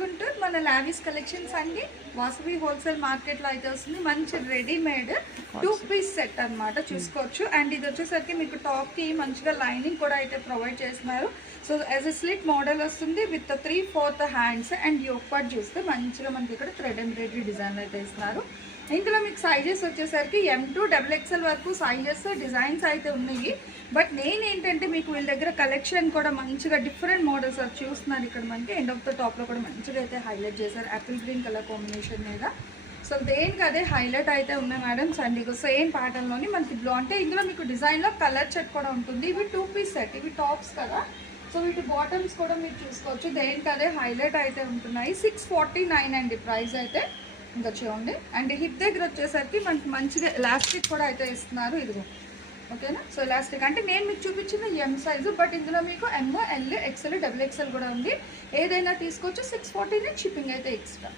గుంటూరు మన లావిస్ కలెక్షన్స్ అండి. వాసవి హోల్సేల్ మార్కెట్లో అయితే వస్తుంది. మంచి రెడీమేడ్ 2 పీస్ సెట్ అన్నమాట చూసుకోవచ్చు. అండ్ ఇది వచ్చేసరికి మీకు టాప్కి మంచిగా లైనింగ్ కూడా అయితే ప్రొవైడ్ చేస్తున్నారు. So as a slit model వస్తుంది with 3/4 hands and yoke part చూస్తే మంచిగా మనకి ఇక్కడ థ్రెడ్ ఎంబ్రాయిడరీ డిజైన్ అయితే ఇస్తున్నారు. ఇందులో మీకు సైజెస్ వచ్చేసరికి M2 XXL వరకు సైజెస్ డిజైన్స్ అయితే ఉన్నాయి. బట్ నేనేంటంటే మీకు వీళ్ళ దగ్గర కలెక్షన్ కూడా మంచిగా డిఫరెంట్ మోడల్స్ చూస్తున్నారు. ఇక్కడ మనకి ఎండ్ ఆఫ్ ద టాప్లో కూడా మంచిగా అయితే హైలైట్ చేశారు యాపిల్ గ్రీన్ కలర్ కాంబినేషన్ మీద. సో దేనికి అదే హైలైట్ అయితే ఉన్నాయి మేడం. అండ్ ఇక సేమ్ ప్యాటర్న్లోని మనకి బ్లూ అంటే ఇందులో మీకు డిజైన్లో కలర్ చెట్ కూడా ఉంటుంది. ఇవి 2 పీస్ సెట్, ఇవి టాప్స్ కదా. సో వీటి బాటమ్స్ కూడా మీరు చూసుకోవచ్చు. దేనికి అదే హైలైట్ అయితే ఉంటున్నాయి. 649 అండి ప్రైస్ అయితే. ఇంకా చూడండి. అండ్ హిప్ దగ్గర వచ్చేసరికి మనకి మంచిగా ఎలాస్టిక్ కూడా అయితే ఇస్తున్నారు. ఇదిగో ఓకేనా. సో ఎలాస్టిక్ అంటే నేను మీకు చూపించిన M సైజు, బట్ ఇందులో మీకు M, L, XL, XXL కూడా ఉంది. ఏదైనా తీసుకోవచ్చు. 649 షిప్పింగ్ అయితే ఎక్స్ట్రా.